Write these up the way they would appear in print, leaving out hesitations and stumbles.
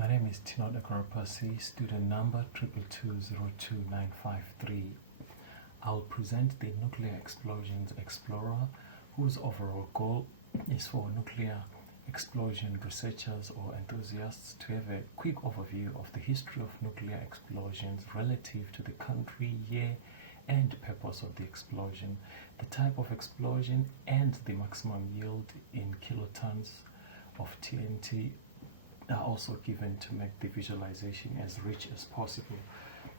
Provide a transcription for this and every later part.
My name is Tino Dekorapasi, student number 222-02953. I'll present the Nuclear Explosions Explorer, whose overall goal is for nuclear explosion researchers or enthusiasts to have a quick overview of the history of nuclear explosions relative to the country, year, and purpose of the explosion, the type of explosion, and the maximum yield in kilotons of TNT are also given to make the visualization as rich as possible.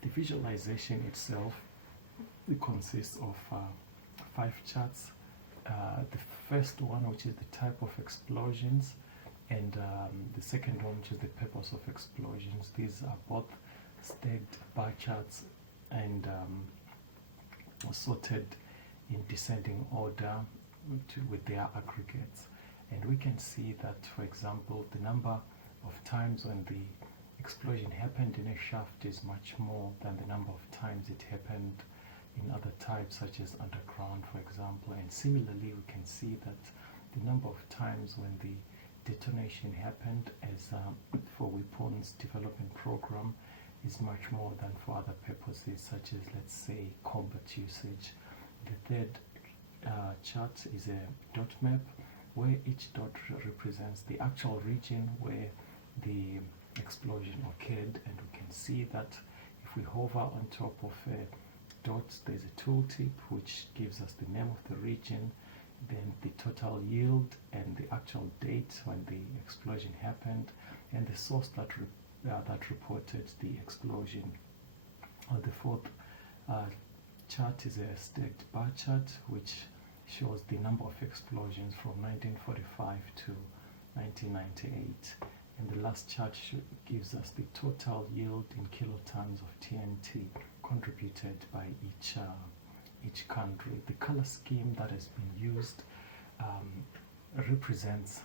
The visualization itself consists of 5 charts. The first one, which is the type of explosions, and the second one, which is the purpose of explosions. These are both stacked bar charts and sorted in descending order with their aggregates. And we can see that, for example, the number of times when the explosion happened in a shaft is much more than the number of times it happened in other types, such as underground, for example. And similarly, we can see that the number of times when the detonation happened as for weapons development program is much more than for other purposes, such as, let's say, combat usage. The third chart is a dot map, where each dot represents the actual region where the explosion occurred, and we can see that if we hover on top of a dot, there's a tooltip which gives us the name of the region, then the total yield and the actual date when the explosion happened, and the source that reported the explosion. The fourth chart is a stacked bar chart which shows the number of explosions from 1945 to 1998. And the last chart gives us the total yield in kilotons of TNT contributed by each country. The color scheme that has been used represents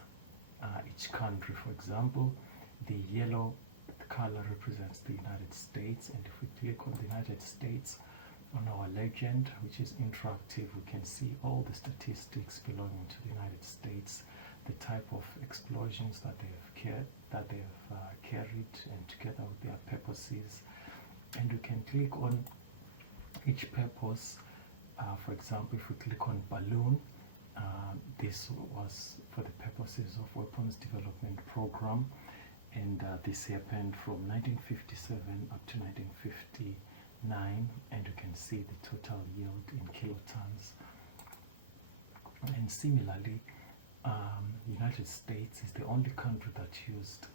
each country. For example, the yellow color represents the United States, and if we click on the United States on our legend, which is interactive, we can see all the statistics belonging to the United States, the type of explosions that they have carried, and together with their purposes. And we can click on each purpose. For example, if we click on balloon, this was for the purposes of weapons development program, and this happened from 1957 up to 1959, and you can see the total yield in kilotons. And similarly, United States is the only country that used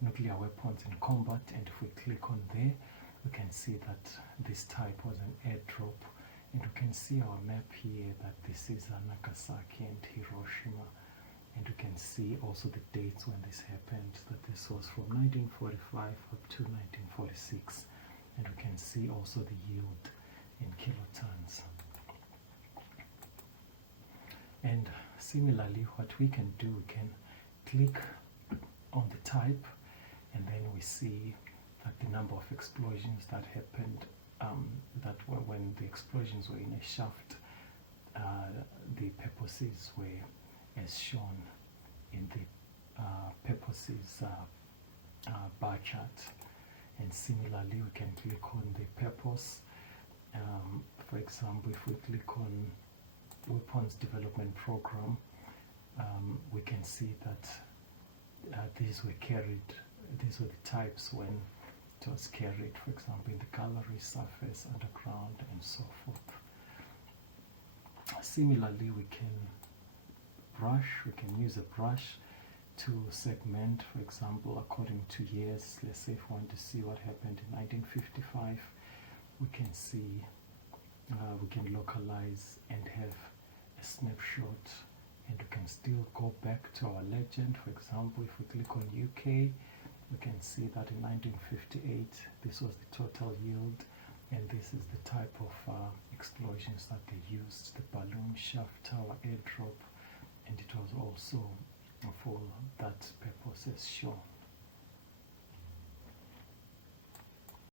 nuclear weapons in combat, and if we click on there, we can see that this type was an airdrop, and we can see our map here that this is Nagasaki and Hiroshima, and you can see also the dates when this happened, that this was from 1945 up to 1946, and we can see also the yield in kilotons. And similarly, what we can do, we can click on the type, and then we see that the number of explosions that happened, that were when the explosions were in a shaft, the purposes were as shown in the purposes bar chart. And similarly, we can click on the purpose. For example, if we click on weapons development program, we can see that these were the types when it was carried, for example, in the gallery, surface, underground, and so forth. Similarly, we can use a brush to segment, for example, according to years. Let's say if we want to see what happened in 1955, we can see, we can localize and have a snapshot, and we can still go back to our legend. For example, if we click on UK, we can see that in 1958 this was the total yield, and this is the type of explosions that they used, the balloon, shaft, tower, airdrop, and it was also for that purpose as shown.